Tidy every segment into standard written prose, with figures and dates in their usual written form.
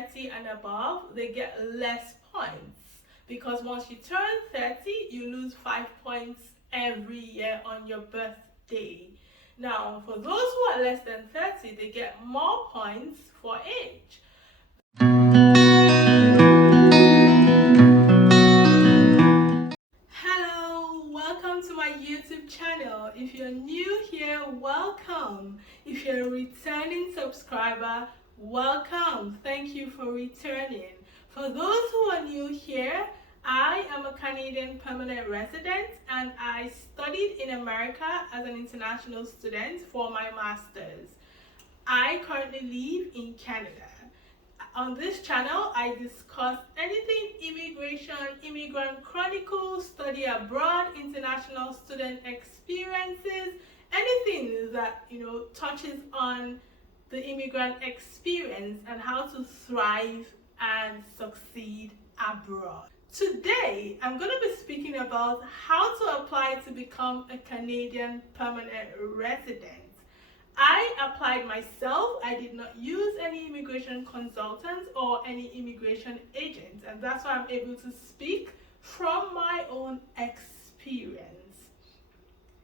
30 and above, they get less points, because once you turn 30, you lose 5 points every year on your birthday. Now, for those who are less than 30, they get more points for age. Hello, welcome to my YouTube channel. If you're new here, welcome. If you're a returning subscriber, welcome. Thank you for returning. For those who are new here, I am a Canadian permanent resident and I studied in America as an international student for my master's. I currently live in Canada. On this channel, I discuss anything immigration, immigrant chronicles, study abroad, international student experiences, anything that touches on the immigrant experience and how to thrive and succeed abroad. Today, I'm going to be speaking about how to apply to become a Canadian permanent resident. I applied myself. I did not use any immigration consultants or any immigration agents, and that's why I'm able to speak from my own experience.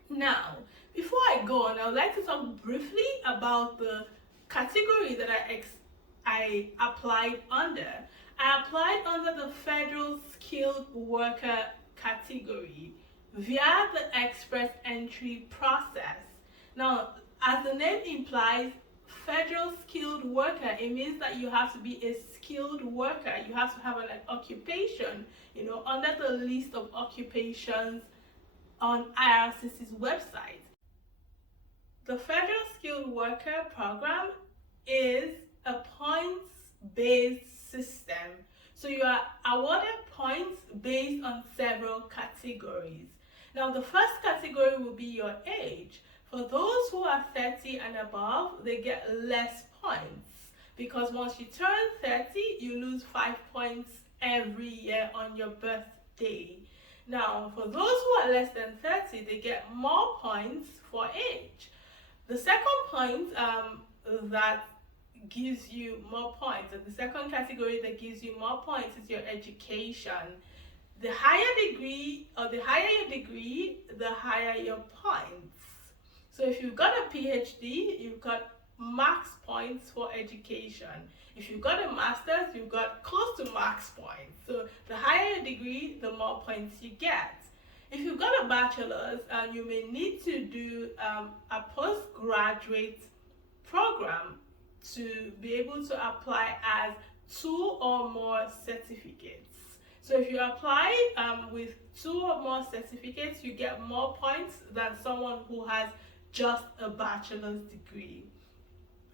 Now, before I go on, I would like to talk briefly about the category that I applied under. I applied under the Federal Skilled Worker category via the Express Entry process. Now, as the name implies, Federal Skilled Worker, it means that you have to be a skilled worker. You have to have an occupation, under the list of occupations on IRCC's website. The Federal Skilled Worker program is a points-based system. So you are awarded points based on several categories. Now, the first category will be your age. For those who are 30 and above, they get less points, because once you turn 30, you lose 5 points every year on your birthday. Now, for those who are less than 30, they get more points for age. The second point that gives you more points, and the second category that gives you more points, is your education. The higher degree, or the higher your degree, the higher your points. So if you've got a PhD, you've got max points for education. If you've got a master's, you've got close to max points. So the higher your degree, the more points you get. If you've got a bachelor's, you may need to do a postgraduate program to be able to apply as 2 or more certificates. So if you apply with 2 or more certificates, you get more points than someone who has just a bachelor's degree.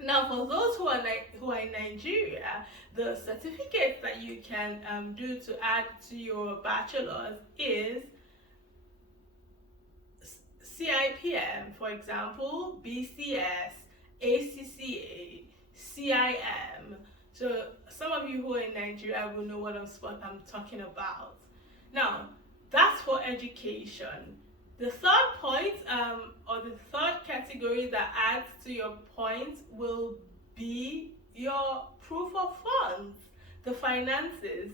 Now, for those who are in Nigeria, the certificates that you can do to add to your bachelor's is CIPM, for example, BCS, ACCA, CIM. So some of you who are in Nigeria will know what I'm talking about. Now, that's for education. The third point, or the third category that adds to your points, will be your proof of funds, the finances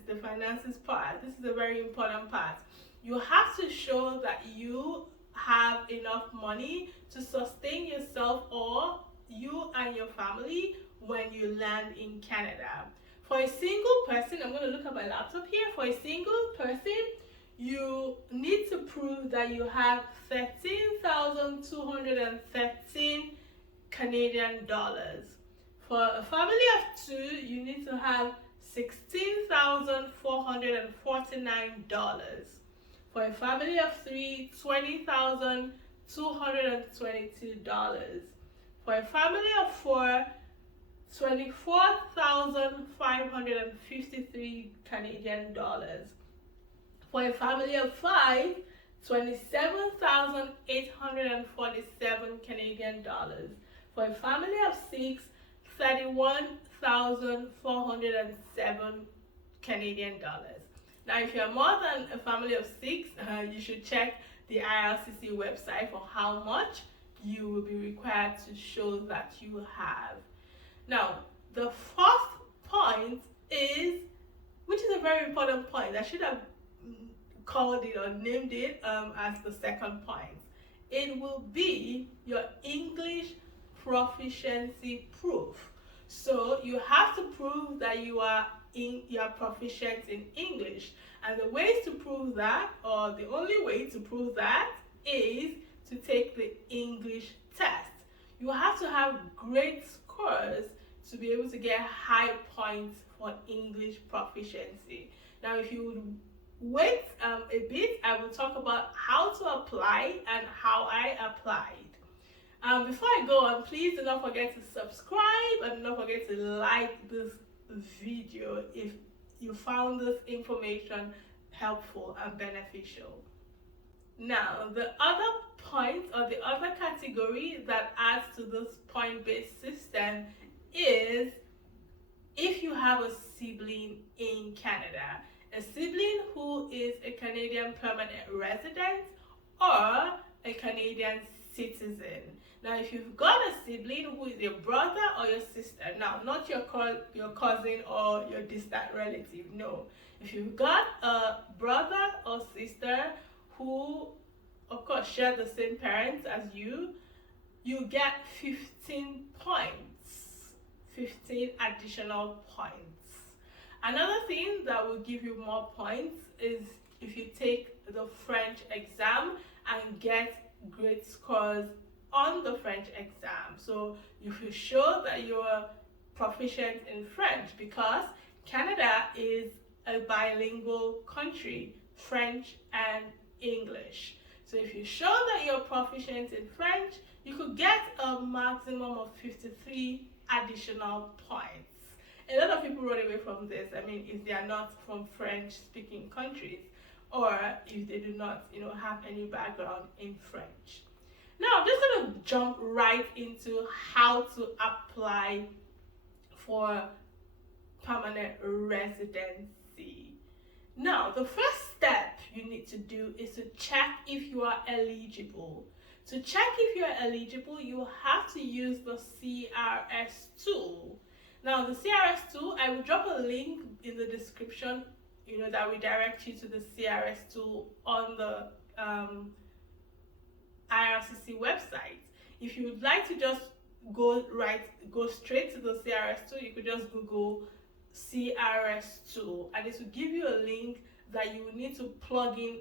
part. This is a very important part. You have to show that you have enough money to sustain yourself or you and your family when you land in Canada. For a single person, I'm going to look at my laptop here. For a single person, you need to prove that you have 13,213 Canadian dollars. For a family of 2, you need to have $16,449. For a family of 3, $20,222. For a family of 4, $24,553 Canadian dollars. For a family of 5, $27,847 Canadian dollars. For a family of 6, $31,407 Canadian dollars. Now, if you're more than a family of 6, you should check the IRCC website for how much you will be required to show that you have. Now, the fourth point is, which is a very important point. I should have called it or named it as the second point. It will be your English proficiency proof. So you have to prove that you are proficient in English. And the ways to prove that, or the only way to prove that, is to take the English test. You have to have great scores to be able to get high points for English proficiency. Now, if you would wait a bit, I will talk about how to apply and how I applied. Before I go on, please do not forget to subscribe and do not forget to like this video if you found this information helpful and beneficial. Now, the other point or the other category that adds to this point-based system is if you have a sibling in Canada, a sibling who is a Canadian permanent resident or a Canadian citizen. Now, if you've got a sibling who is your brother or your sister, now not your cousin or your distant relative, no. If you've got a brother or sister who, of course, share the same parents as you, you get 15 points, 15 additional points. Another thing that will give you more points is if you take the French exam and get great scores on the French exam. So if you show that you're proficient in French, because Canada is a bilingual country, French and English. So if you show that you're proficient in French, you could get a maximum of 53 additional points. A lot of people run away from this. I mean, if they are not from French-speaking countries, or if they do not, have any background in French. Now, I'm just going to jump right into how to apply for permanent residency. Now, the first step you need to do is to check if you are eligible. To check if you are eligible, you have to use the CRS tool. Now, the CRS tool, I will drop a link in the description, that will direct you to the CRS tool on the IRCC website. If you would like to just go straight to the CRS tool, you could just Google CRS tool, and it will give you a link that you will need to plug in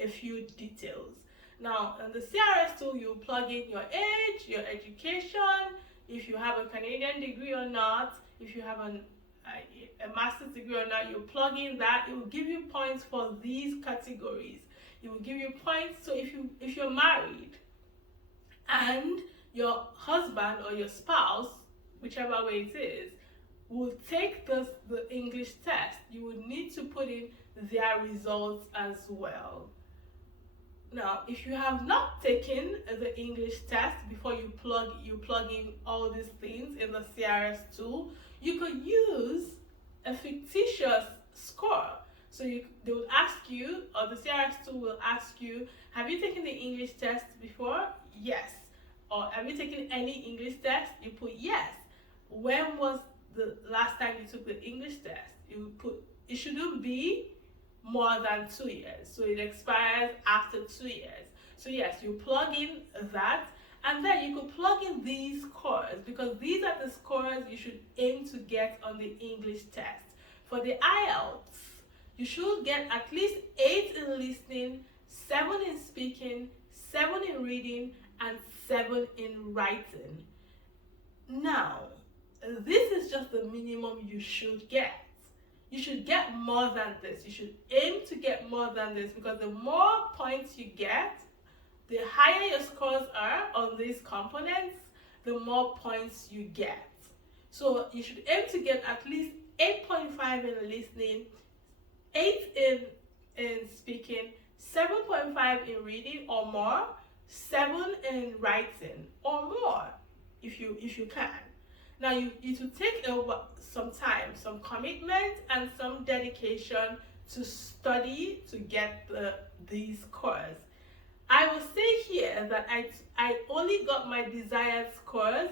a few details. Now, on the CRS tool, you plug in your age, your education, if you have a Canadian degree or not, if you have a master's degree or not, you plug in that. It will give you points for these categories. It will give you points. So if you're married and your husband or your spouse, whichever way it is, will take the English test, you will need to put in their results as well. Now, if you have not taken the English test before you plug in all these things in the CRS tool, you could use a fictitious score. So they will ask you, or the CRS tool will ask you, have you taken the English test before? Yes. Or have you taken any English test? You put yes. When was the last time you took the English test? You put, it shouldn't be more than 2 years. So it expires after 2 years. So yes, you plug in that, and then you could plug in these scores, because these are the scores you should aim to get on the English test. For the IELTS, you should get at least 8 in listening, 7 in speaking, 7 in reading, and 7 in writing. Now, this is just the minimum you should get. You should get more than this. You should aim to get more than this, because the more points you get, the higher your scores are on these components, the more points you get. So you should aim to get at least 8.5 in listening, 8 in speaking, 7.5 in reading or more, 7 in writing or more, if you can. Now you to take some time, some commitment, and some dedication to study to get these scores. I will say here that I only got my desired scores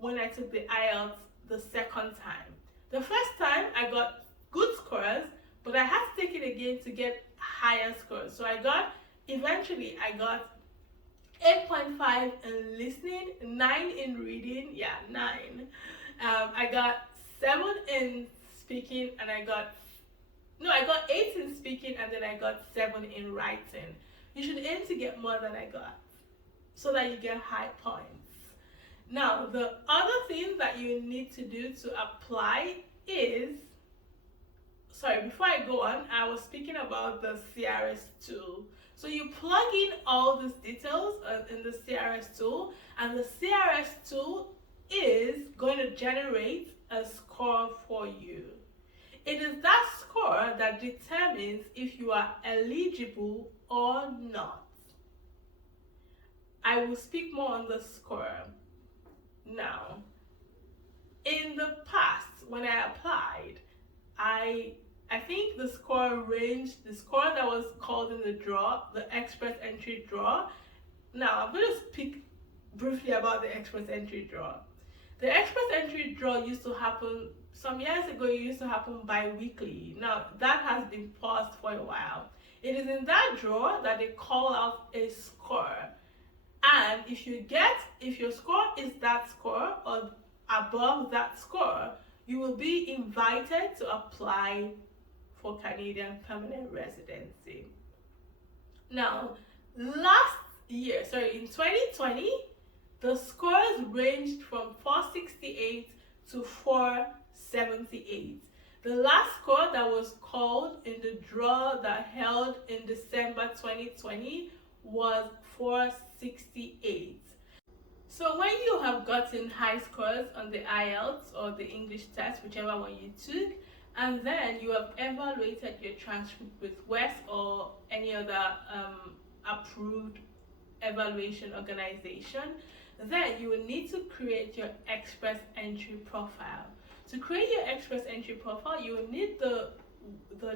when I took the IELTS the second time. The first time I got good scores, but I had to take it again to get higher scores. So eventually I got 8.5 in listening, 9 in reading, 9. I got 7 in speaking, and I got 8 in speaking, and then I got 7 in writing. You should aim to get more than I got, so that you get high points. Now, the other thing that you need to do to apply is, before I go on, I was speaking about the CRS tool. So you plug in all these details in the CRS tool, and the CRS tool is going to generate a score for you. It is that score that determines if you are eligible or not. I will speak more on the score now. In the past, when I applied, I think the score that was called in the draw, the express entry draw. Now, I'm going to speak briefly about the express entry draw. The express entry draw used to happen, some years ago, it used to happen bi-weekly. Now, that has been paused for a while. It is in that draw that they call out a score. And if your score is that score or above that score, you will be invited to apply for Canadian permanent residency. Now, in 2020, the scores ranged from 468 to 478. The last score that was called in the draw that held in December 2020 was 468. So when you have gotten high scores on the IELTS or the English test, whichever one you took, and then you have evaluated your transcript with WES or any other approved evaluation organization, then you will need to create your express entry profile. To create your express entry profile, you will need the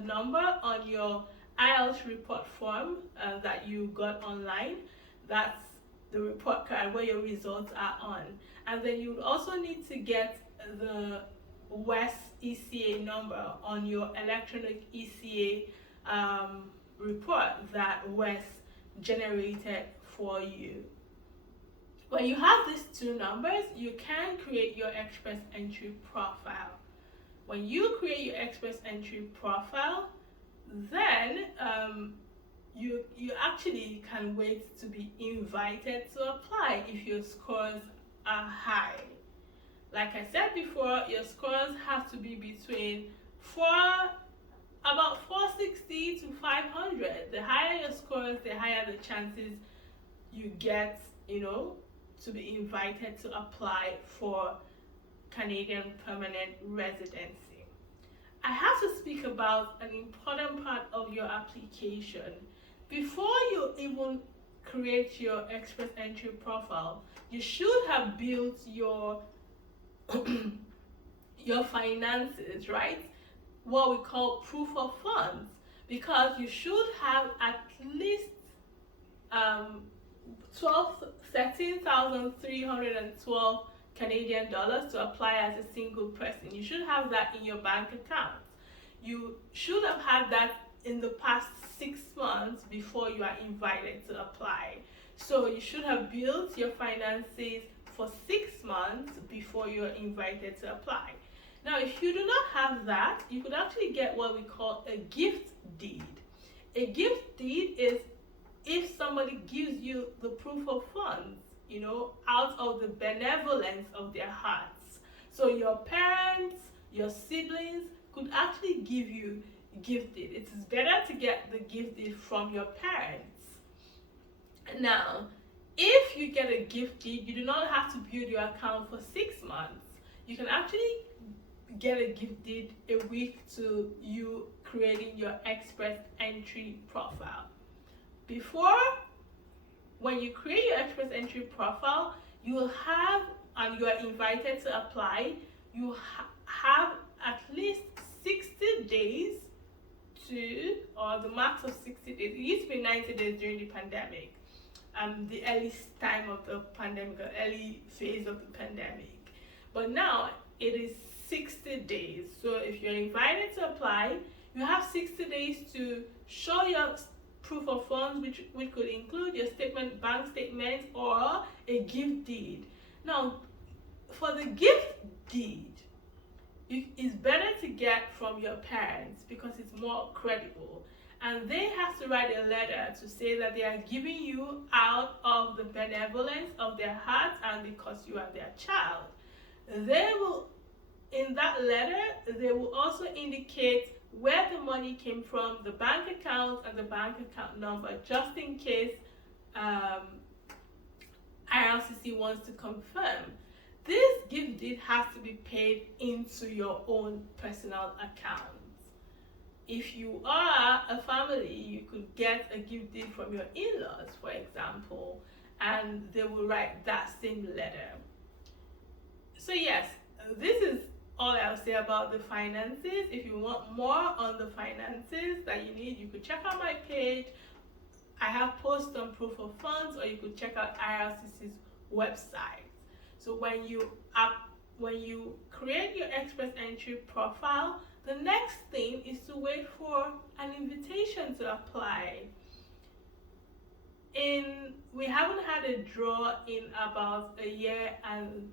number on your IELTS report form that you got online. That's the report card where your results are on. And then you would also need to get the WES ECA number on your electronic ECA report that WES generated for you. When you have these two numbers, you can create your express entry profile. When you create your express entry profile, then you actually can wait to be invited to apply if your scores are high. Like I said before, your scores have to be between about 460 to 500. The higher your scores, the higher the chances you get, to be invited to apply for Canadian permanent residency. I have to speak about an important part of your application. Before you even create your express entry profile, you should have built your finances, right? What we call proof of funds, because you should have at least 13,312 Canadian dollars to apply as a single person. You should have that in your bank account. You should have had that in the past 6 months before you are invited to apply. So you should have built your finances for 6 months before you are invited to apply. Now, if you do not have that, you could actually get what we call a gift deed. A gift deed is if somebody gives you the proof of funds, out of the benevolence of their hearts. So your parents, your siblings could actually give you gift deed. It is better to get the gift deed from your parents. Now, if you get a gift deed, you do not have to build your account for 6 months. You can actually get a gift deed a week to you creating your express entry profile. When you create your express entry profile, you will have, and you are invited to apply, you have at least 60 days or the max of 60 days. It used to be 90 days during the pandemic, the early time of the pandemic, the early phase of the pandemic. But now it is 60 days. So if you're invited to apply, you have 60 days to show your proof of funds, which could include your bank statement, or a gift deed. Now, for the gift deed, it's better to get from your parents because it's more credible. And they have to write a letter to say that they are giving you out of the benevolence of their heart and because you are their child. They will, in that letter, they will also indicate where the money came from, the bank account and the bank account number, just in case IRCC wants to confirm. This gift deed has to be paid into your own personal account. If you are a family, you could get a gift deed from your in-laws, for example, and they will write that same letter. So yes, this is all I'll say about the finances. If you want more on the finances that you need, you could check out my page. I have posts on proof of funds, or you could check out IRCC's website. So when you create your express entry profile, the next thing is to wait for an invitation to apply. We haven't had a draw in about a year and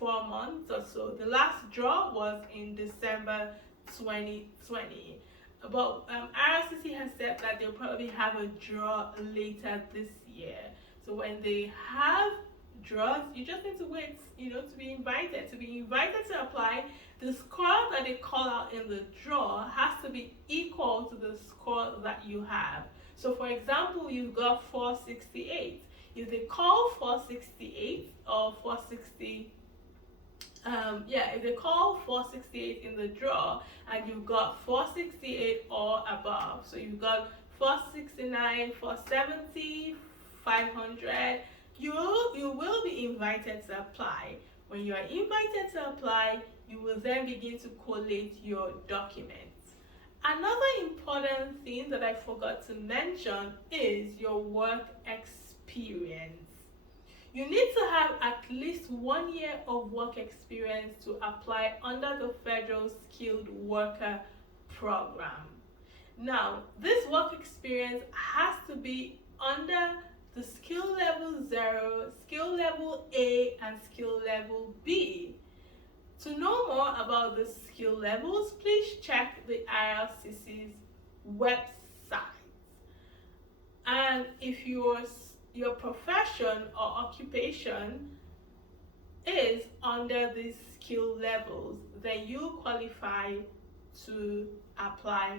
4 months or so. The last draw was in December 2020. But IRCC has said that they'll probably have a draw later this year. So when they have draws, you just need to wait, to be invited. To be invited to apply, the score that they call out in the draw has to be equal to the score that you have. So for example, you've got 468. If they call 468 or 460, if they call 468 in the draw and you've got 468 or above, so you've got 469, 470, 500, you will be invited to apply. When you are invited to apply, you will then begin to collate your documents. Another important thing that I forgot to mention is your work experience. You need to have at least 1 year of work experience to apply under the Federal Skilled Worker Program. Now, this work experience has to be under the skill level 0, skill level A, and skill level B. To know more about the skill levels, please check the IRCC's website. And if your profession or occupation is under these skill levels, then you qualify to apply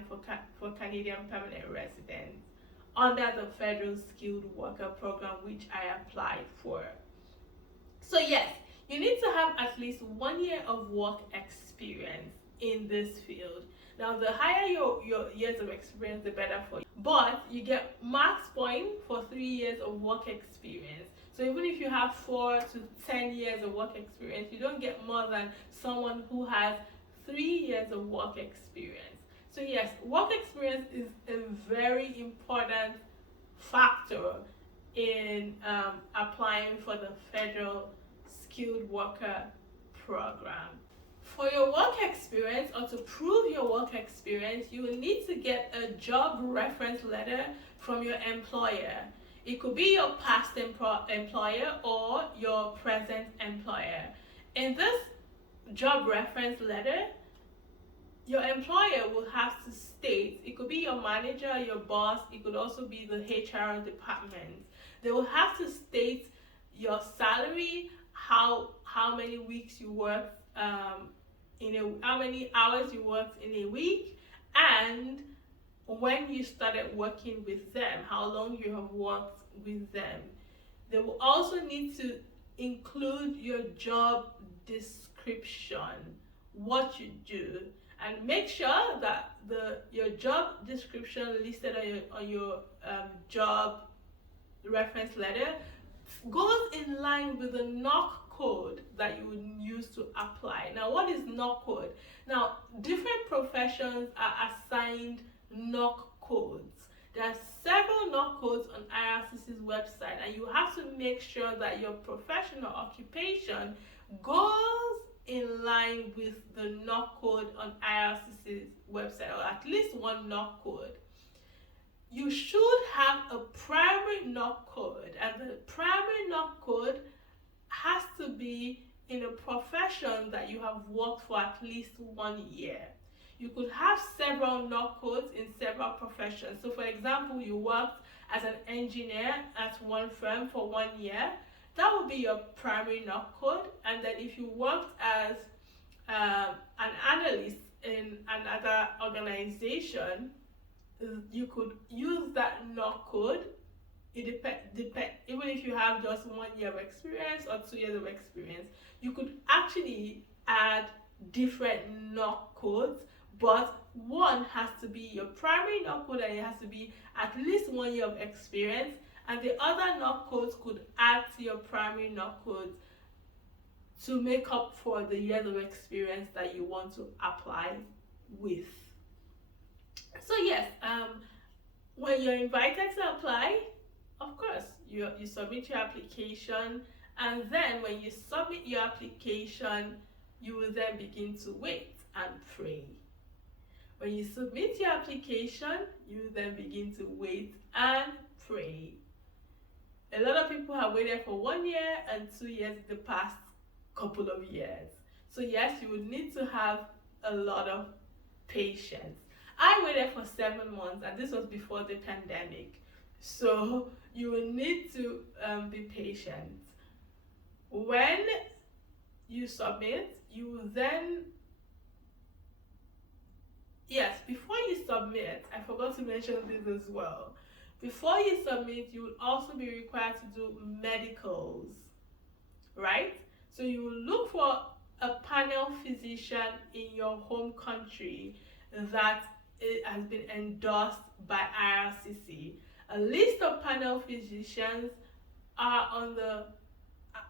for Canadian permanent residence under the Federal Skilled Worker Program, which I applied for. So yes, you need to have at least 1 year of work experience in this field. Now, the higher your years of experience, the better for you. But you get max point for 3 years of work experience. So even if you have 4 to 10 years of work experience, you don't get more than someone who has 3 years of work experience. So yes, work experience is a very important factor in applying for the Federal Skilled Worker Program. For your work experience, or to prove your work experience, you will need to get a job reference letter from your employer. It could be your past employer or your present employer. In this job reference letter, your employer will have to state, it could be your manager, your boss, it could also be the HR department. They will have to state your salary, how many weeks you worked, how many hours you worked in a week, and when you started working with them, how long you have worked with them. They will also need to include your job description, what you do, and make sure that your job description listed on your job reference letter goes in line with the NOC code that you would use to apply. Now, what is NOC code? Now, different professions are assigned NOC codes. There are several NOC codes on IRCC's website, and you have to make sure that your professional occupation goes in line with the knock code on IRCC's website, or at least one knock code. You should have a primary knock code, and the primary knock code has to be in a profession that you have worked for at least 1 year. You could have several knock codes in several professions. So for example, you worked as an engineer at one firm for 1 year, that would be your primary knock code. And then if you worked as an analyst in another organization, you could use that knock code. It depend even if you have just 1 year of experience or 2 years of experience, you could actually add different knock codes, but one has to be your primary knock code, and it has to be at least 1 year of experience, and the other knock codes could add to your primary knock codes to make up for the years of experience that you want to apply with. So yes, when you're invited to apply, of course, you submit your application, and then when you submit your application, you will then begin to wait and pray. When you submit your application, you will then begin to wait and pray. A lot of people have waited for 1 year and 2 years in the past couple of years. So yes, you would need to have a lot of patience. I waited for 7 months, and this was before the pandemic. So you will need to be patient. When you submit, you will then, yes, before you submit, I forgot to mention this as well. Before you submit, you will also be required to do medicals, right? So you will look for a panel physician in your home country that it has been endorsed by IRCC. A list of panel physicians are on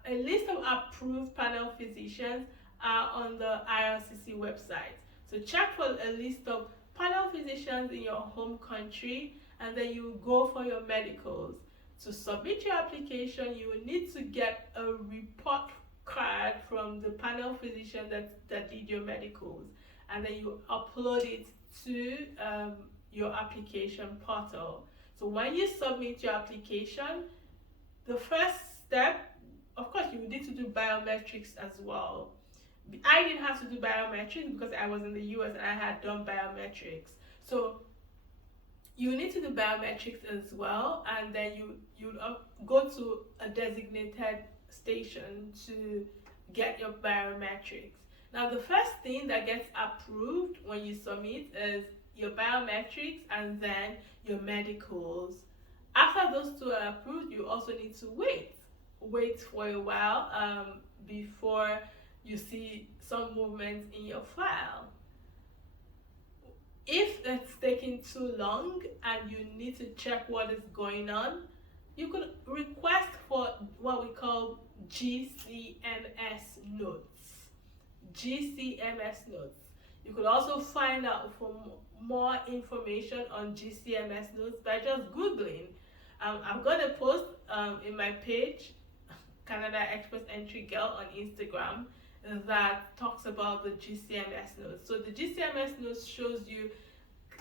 a list of approved panel physicians are on the IRCC website. So check for a list of panel physicians in your home country, and then you go for your medicals. To submit your application, you will need to get a report card from the panel physician that did your medicals, and then you upload it to your application portal. So when you submit your application, the first step, of course, you will need to do biometrics as well. I didn't have to do biometrics because I was in the US and I had done biometrics. So you need to do biometrics as well, and then you go to a designated station to get your biometrics. Now the first thing that gets approved when you submit is your biometrics and then your medicals. After those two are approved, you also need to wait for a while before you see some movement in your file. If it's taking too long and you need to check what is going on, you could request for what we call Gcms Notes. Gcms Notes. You could also find out for more information on Gcms Notes by just Googling. I'm going to post in my page, Canada Express Entry Girl on Instagram, that talks about the Gcms Notes. So the Gcms Notes shows you,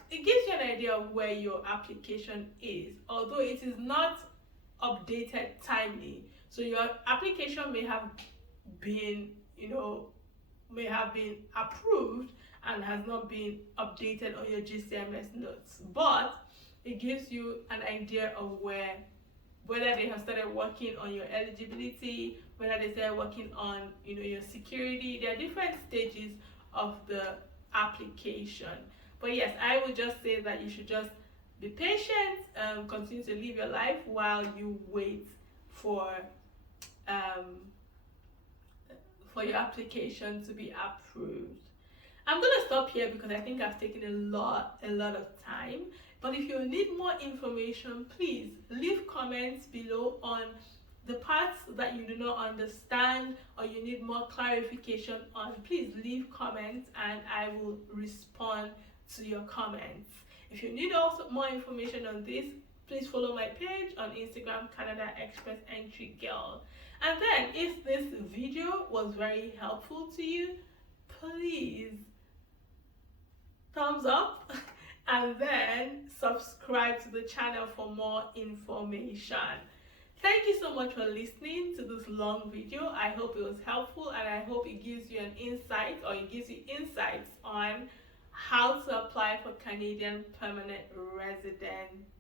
it gives you an idea of where your application is, although it is not updated timely. So your application may have been, may have been approved and has not been updated on your Gcms Notes, but it gives you an idea of whether they have started working on your eligibility, whether they started working on your security. There are different stages of the application. But yes, I would just say that you should just be patient and continue to live your life while you wait for your application to be approved. I'm going to stop here because I think I've taken a lot of time. But if you need more information, please leave comments below on the parts that you do not understand or you need more clarification on. Please leave comments and I will respond to your comments. If you need also more information on this, please follow my page on Instagram, Canada Express Entry Girl. And then if this video was very helpful to you, please thumbs up and then subscribe to the channel for more information. Thank you so much for listening to this long video. I hope it was helpful, and I hope it gives you an insight, or it gives you insights on how to apply for Canadian permanent residency